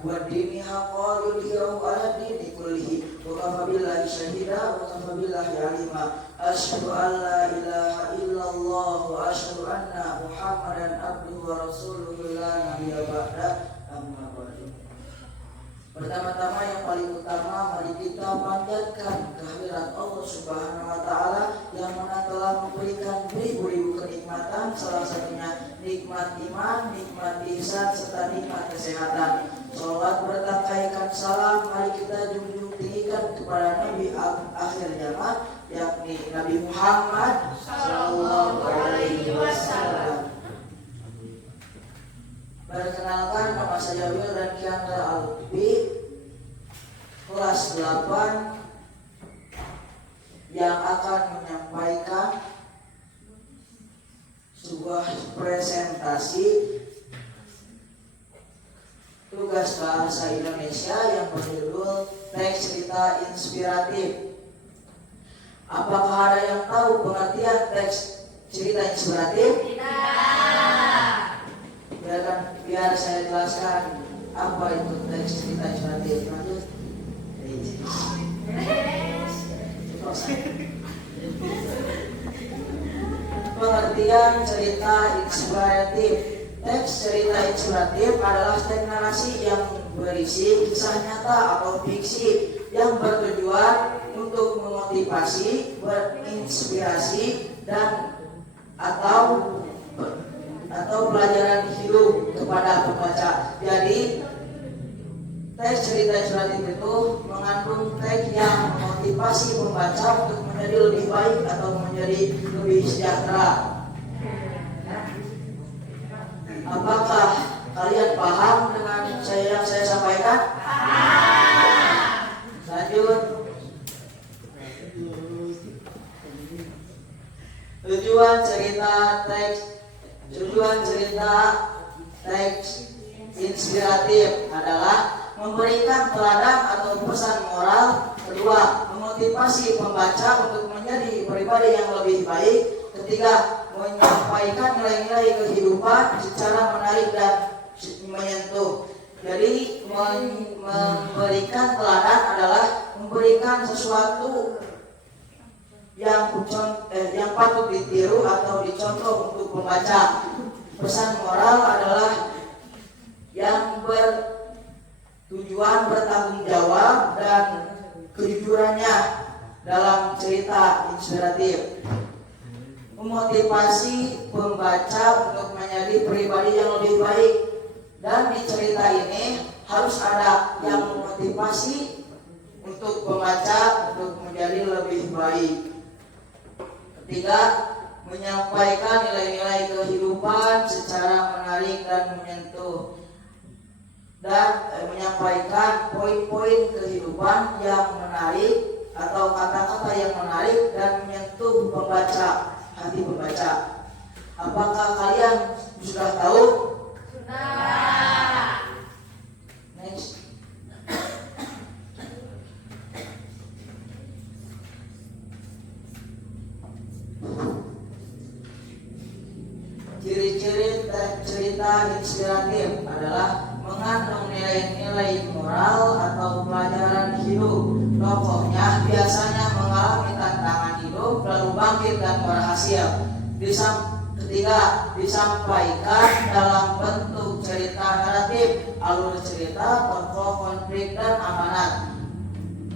wa dini haqqa yudhirahu ala dini kullihi wa kafa billahi syahida wa kafa billahi alima. Asyhadu an la ilaha illallah wa asyhadu anna Muhammadan abduhu wa rasuluhu la nabiyya ba'da. Amma ba'du. Pertama-tama yang paling utama, mari kita panjatkan kehadirat Allah Subhanahu wa Ta'ala yang mana telah memberikan beribu-ribu kenikmatan, salah satunya nikmat iman, nikmat ihsan, serta nikmat kesehatan. Salawat bertangkaikan salam mari kita junjung tinggikan kepada Nabi akhir zaman, yakni Nabi Muhammad Sallallahu Alaihi Wasallam. Perkenalkan, nama saya Wil dan Kiandra Albi, kelas 8 yang akan menyampaikan sebuah presentasi tugas bahasa Indonesia yang berjudul Teks Cerita Inspiratif. Apakah ada yang tahu pengertian teks cerita inspiratif? Biar saya jelaskan apa itu teks cerita inspiratif. Lanjut. Pengertian cerita inspiratif. Teks cerita inspiratif adalah teks narasi yang berisi kisah nyata atau fiksi yang bertujuan untuk memotivasi, berinspirasi dan atau pelajaran hidup kepada pembaca. Jadi teks cerita inspiratif itu mengandung teks yang memotivasi pembaca untuk menjadi lebih baik atau menjadi lebih sejahtera. Apakah kalian paham dengan yang saya sampaikan? Lanjut. Tujuan cerita teks inspiratif adalah memberikan teladan atau pesan moral. Kedua, memotivasi pembaca untuk menjadi pribadi yang lebih baik. Ketiga, menyampaikan nilai-nilai kehidupan secara menarik dan menyentuh. Jadi memberikan teladan adalah memberikan sesuatu yang patut ditiru atau dicontoh untuk pembaca. Pesan moral adalah yang bertujuan bertanggung jawab dan kejujurannya dalam cerita inspiratif. Memotivasi pembaca untuk menjadi pribadi yang lebih baik. Dan di cerita ini harus ada yang memotivasi untuk pembaca untuk menjadi lebih baik. Ketiga, menyampaikan nilai-nilai kehidupan secara menarik dan menyentuh, dan menyampaikan poin-poin kehidupan yang menarik atau kata-kata yang menarik dan menyentuh hati pembaca. Apakah kalian sudah tahu? Sudah. Next. Ciri-ciri cerita inspiratif adalah mengandung nilai-nilai moral atau pelajaran hidup. Tokohnya biasanya mengalami tantangan hidup lalu bangkit dan berhasil. Ketiga, disampaikan dalam bentuk cerita naratif, alur cerita, tokoh, konflik, dan amanat.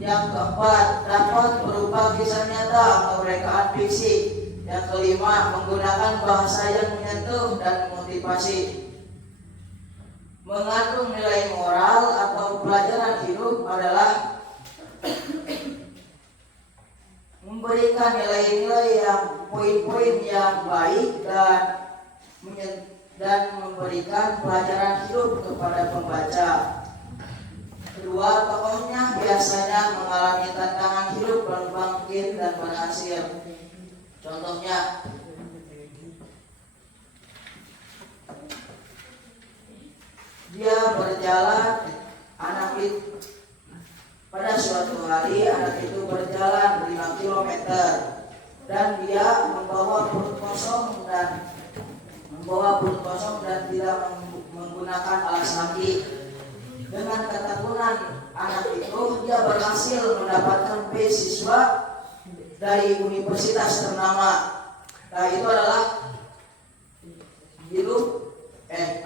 Yang keempat, dapat berupa kisah nyata atau rekaan fiksi. Yang kelima, menggunakan bahasa yang menyentuh dan memotivasi. Mengandung nilai moral atau pelajaran hidup adalah memberikan nilai-nilai yang poin-poin yang baik dan memberikan pelajaran hidup kepada pembaca. Kedua, tokohnya biasanya mengalami tantangan hidup lalu bangkit dan berhasil. Contohnya, dia berjalan, pada suatu hari anak itu berjalan 5 km dan dia membawa perut kosong dan tidak menggunakan alas kaki. Dengan ketekunan anak itu, dia berhasil mendapatkan beasiswa dari universitas ternama. Nah, itu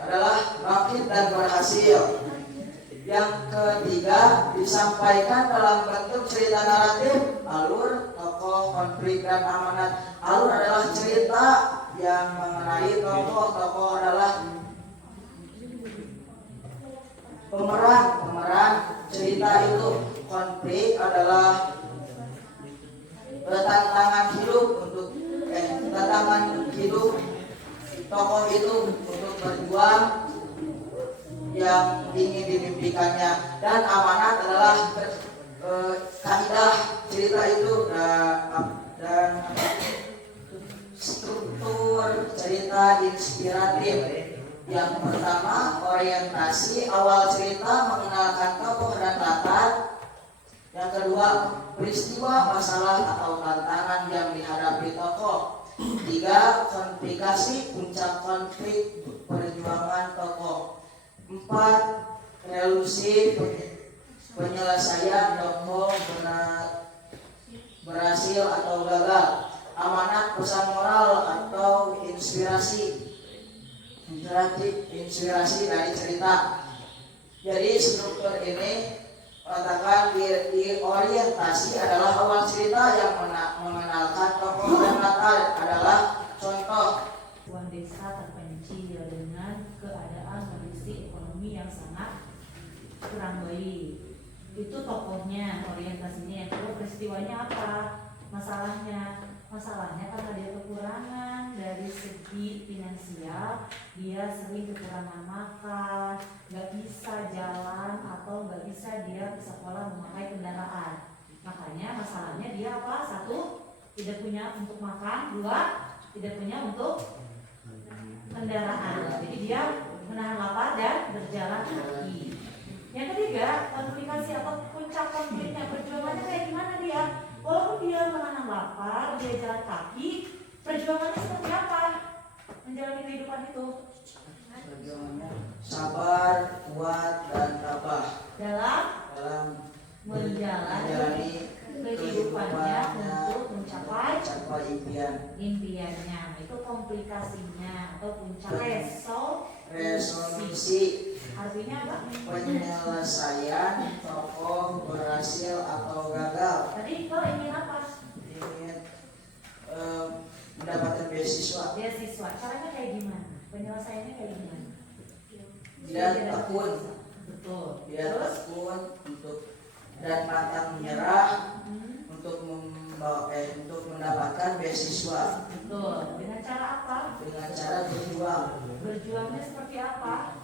adalah bangkit dan berhasil. Yang ketiga disampaikan dalam bentuk cerita naratif, alur, tokoh, konflik, dan amanat. Alur adalah cerita yang mengenai tokoh adalah pemeran cerita itu. Konflik adalah tantangan hidup tokoh itu untuk berjuang yang ingin dimimpikannya. Dan amanat adalah kaidah cerita itu dan struktur cerita inspiratif. Yang pertama, orientasi awal cerita mengenalkan tokoh dan latar. Yang kedua, peristiwa, masalah atau tantangan yang dihadapi tokoh. 3, konflikasi, puncak konflik, perjuangan tokoh. 4, resolusi, penyelesaian tokoh berhasil atau gagal. Amanat, pesan moral atau inspirasi dari cerita. Jadi struktur ini katakan di orientasi adalah awal cerita yang mengenalkan tokoh dan latar adalah contoh. Sebuah desa terpencil dengan keadaan kondisi ekonomi yang sangat kurang baik. Itu tokohnya, orientasinya. Yang kedua, peristiwanya apa? Masalahnya karena dia kekurangan dari segi finansial, dia sering kekurangan makan, nggak bisa jalan atau nggak bisa dia ke sekolah memakai kendaraan. Makanya masalahnya dia apa? 1, tidak punya untuk makan. 2, tidak punya untuk kendaraan. Jadi dia menahan lapar dan berjalan kaki. Yang ketiga, komunikasi atau puncak konfliknya, perjuangannya kayak gimana dia? Walaupun dia menahan lapar, dia jalan kaki, perjuangannya seperti apa? Menjalani kehidupan itu. Perjuangannya sabar, kuat, dan tabah Dalam menjalani kehidupannya untuk mencapai impiannya. Itu komplikasinya atau puncak resolusi. Artinya apa? Penyelesaian tokoh berhasil atau gagal. Tadi kau ingin apa? Ingin mendapatkan beasiswa. Caranya kayak gimana? Penyelesaiannya kayak gimana? Dia tekun. Betul. Dia tekun dan pantang menyerah untuk mendapatkan beasiswa. Betul. Dengan cara apa? Dengan cara berjuang. Berjuangnya seperti apa?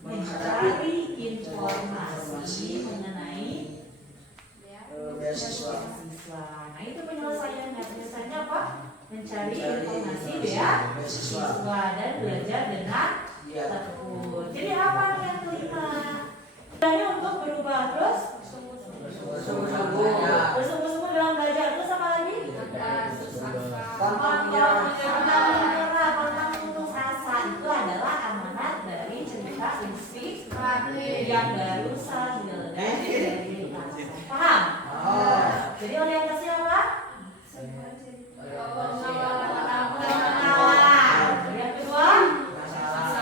Menghadapi informasi mengenai beasiswa. Nah, itu penyelesaiannya. Penyelesaiannya apa? Mencari informasi beasiswa dan belajar dengan tekun. Jadi apa yang kelima? Hanya untuk berubah terus bersungguh-sungguh dalam belajar. Terus apa lagi? Pantang putus asa. Itu adalah amanat dari cerita inspiratif yang barusan dari paham? Jadi orientasi apa? Yang kedua,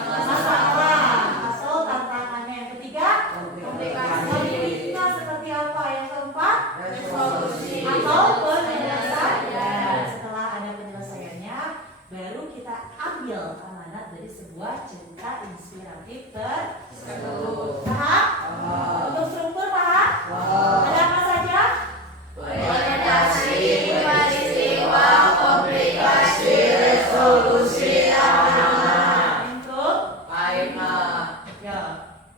masalah atau tantangannya. Yang ketiga, konfliknya seperti apa? Yang keempat, resolusi atau penyelesaian. Setelah ada penyelesaiannya, baru kita ambil amanat dari sebuah cerita inspiratif tersebut. Paham? Untuk struktur paham? Ada apa saja? Orientasi, peristiwa, komplikasi, resolusi, amanat. Untuk ya,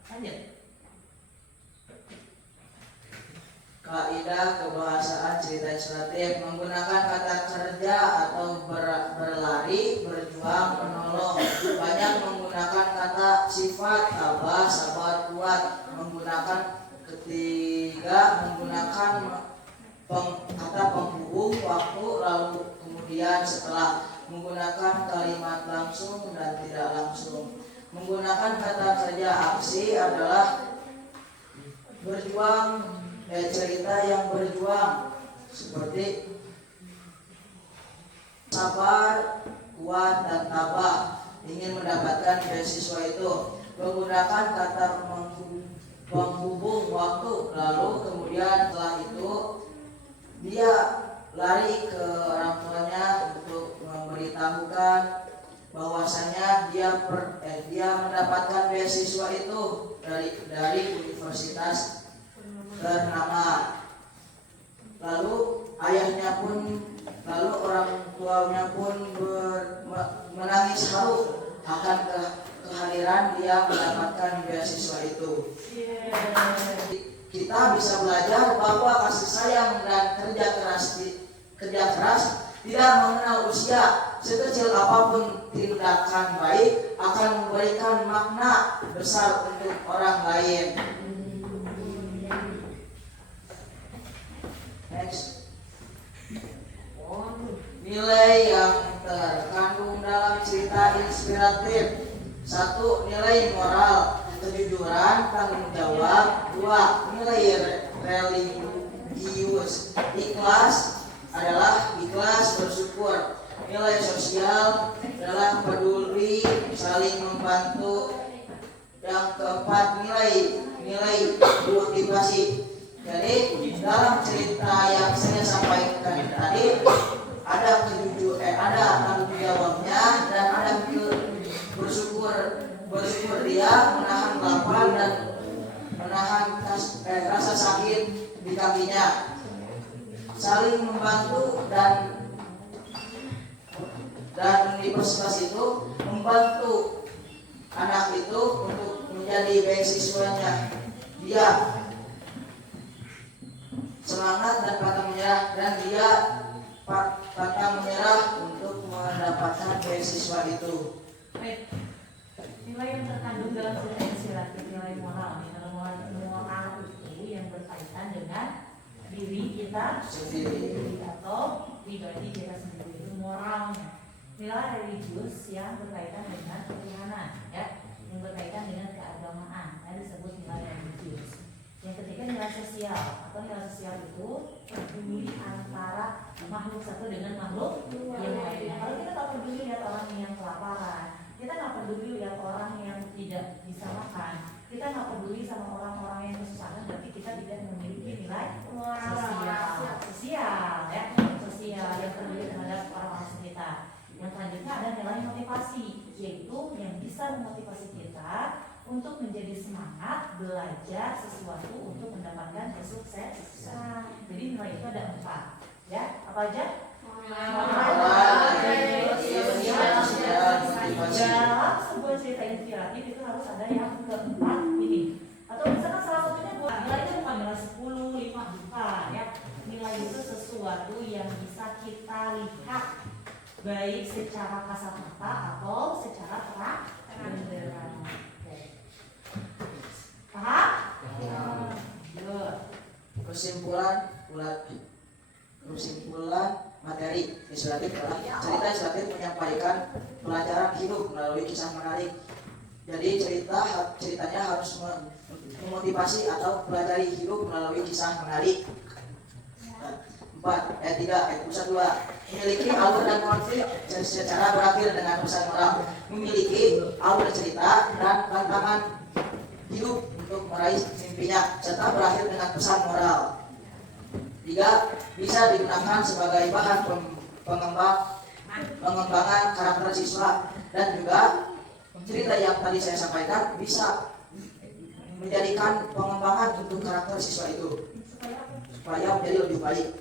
lanjut. Kaidah kebahasaan cerita inspiratif menggunakan kata kerja atau berlari, berjuang, menolong. Banyak menggunakan kata sifat, tabah, sabar, kuat. Menggunakan kata penghubung waktu, lalu kemudian setelah. Menggunakan kalimat langsung dan tidak langsung. Menggunakan kata kerja aksi adalah berjuang, cerita yang berjuang seperti sabar, kuat dan tabah ingin mendapatkan beasiswa itu, menggunakan kata penghubung waktu, lalu kemudian setelah itu dia lari ke orang tuanya untuk memberitahukan bahwasanya dia mendapatkan beasiswa itu dari universitas ternama. Lalu orang tuanya pun menangis haru akan kehadiran dia mendapatkan beasiswa itu. Kita bisa belajar bahwa kasih sayang dan kerja keras tidak mengenal usia. Sekecil apapun tindakan baik akan memberikan makna besar untuk orang lain. Next. Nilai yang terkandung dalam cerita inspiratif. 1. Nilai moral, kejujuran, tanggung jawab. 2. Nilai religius, ikhlas adalah ikhlas bersyukur. Nilai sosial adalah peduli, saling membantu. Yang keempat, nilai motivasi. Jadi dalam cerita yang saya sampaikan tadi ada ada tanggung jawabnya dan ada bersyukur dia menahan lapar dan menahan rasa sakit di kakinya, saling membantu dan universitas itu membantu anak itu untuk menjadi beasiswanya. Dia semangat dan pantang menyerah, dan dia pantang menyerah untuk mendapatkan beasiswa itu. Baik. Nilai yang terkandung dalam cerita inspiratif, nilai moral. Moral itu yang berkaitan dengan diri kita sendiri atau pribadi kita sendiri, itu moralnya. Nilai religius yang berkaitan dengan ketuhanan, ya, yang berkaitan dengan keagamaan, disebut nilai religius. Yang ketiga nilai sosial, atau nilai sosial itu peduli antara makhluk satu dengan makhluk yang lainnya. Kalau kita tak peduli lihat orang yang kelaparan, kita nggak peduli lihat orang yang tidak bisa makan, kita nggak peduli sama orang-orang yang kesusahan, berarti kita tidak memiliki nilai sosial, ya, sosial yang peduli terhadap orang-orang sekitar. Yang selanjutnya ada nilai motivasi, yaitu yang bisa memotivasi kita untuk menjadi semangat belajar sesuatu untuk mendapatkan kesuksesan. Jadi nilai itu ada 4, ya. Apa aja? Dalam sebuah cerita inspiratif itu harus ada yang keempat ini. Atau misalkan salah satunya nilainya bukan nilai 10, 5, bukan, ya. Nilai itu sesuatu yang bisa kita lihat baik secara kasat mata atau secara terang benderang. Paham? Kesimpulan materi inspiratif adalah cerita inspiratif menyampaikan pelajaran hidup melalui kisah menarik. Jadi ceritanya harus memotivasi atau pelajari hidup melalui kisah menarik. 4. Ayat 3, ayat 2. Memiliki alur dan konflik secara berakhir dengan pesan moral. Memiliki alur cerita dan tantangan hidup untuk meraih mimpinya, serta berakhir dengan pesan moral. 3. Bisa digunakan sebagai bahan pengembangan karakter siswa, dan juga cerita yang tadi saya sampaikan bisa menjadikan pengembangan untuk karakter siswa itu supaya menjadi lebih baik.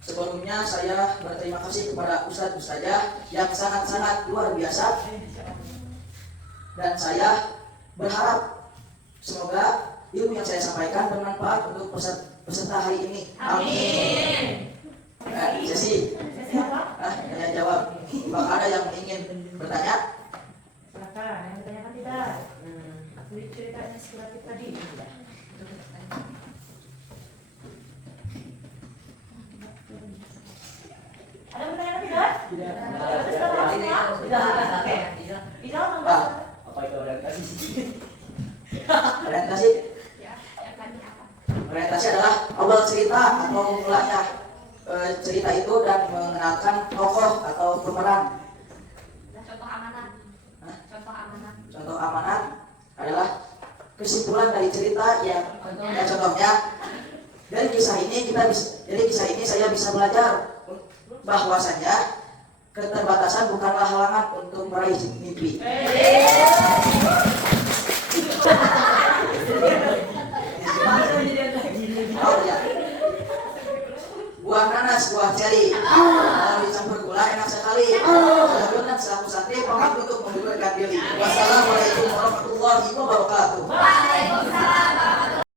Sebelumnya saya berterima kasih kepada Ustazah yang sangat-sangat luar biasa, dan saya berharap semoga ilmu yang saya sampaikan bermanfaat untuk peserta hari ini. Amin. Sesi apa? Saya jawab. Apakah ada yang ingin bertanya? Silakan, yang bertanyakan tidak? Ceritanya inspiratif tadi. Ada pertanyaan tidak? Tidak. Tidak. Oke. Tidak. Apa itu orientasi? Orientasi. Orientasi adalah awal cerita atau mulanya cerita itu dan mengenalkan tokoh atau pemeran. Contoh amanat. Contoh amanat adalah kesimpulan dari cerita yang contohnya dari kisah ini saya bisa belajar bahwasanya keterbatasan bukanlah halangan untuk meraih mimpi. Oh ya. Buah nanas, buah ceri, kalau dicampur gula enak sekali. Lalu selaku sate pamit untuk mengundurkan diri. Wassalamualaikum.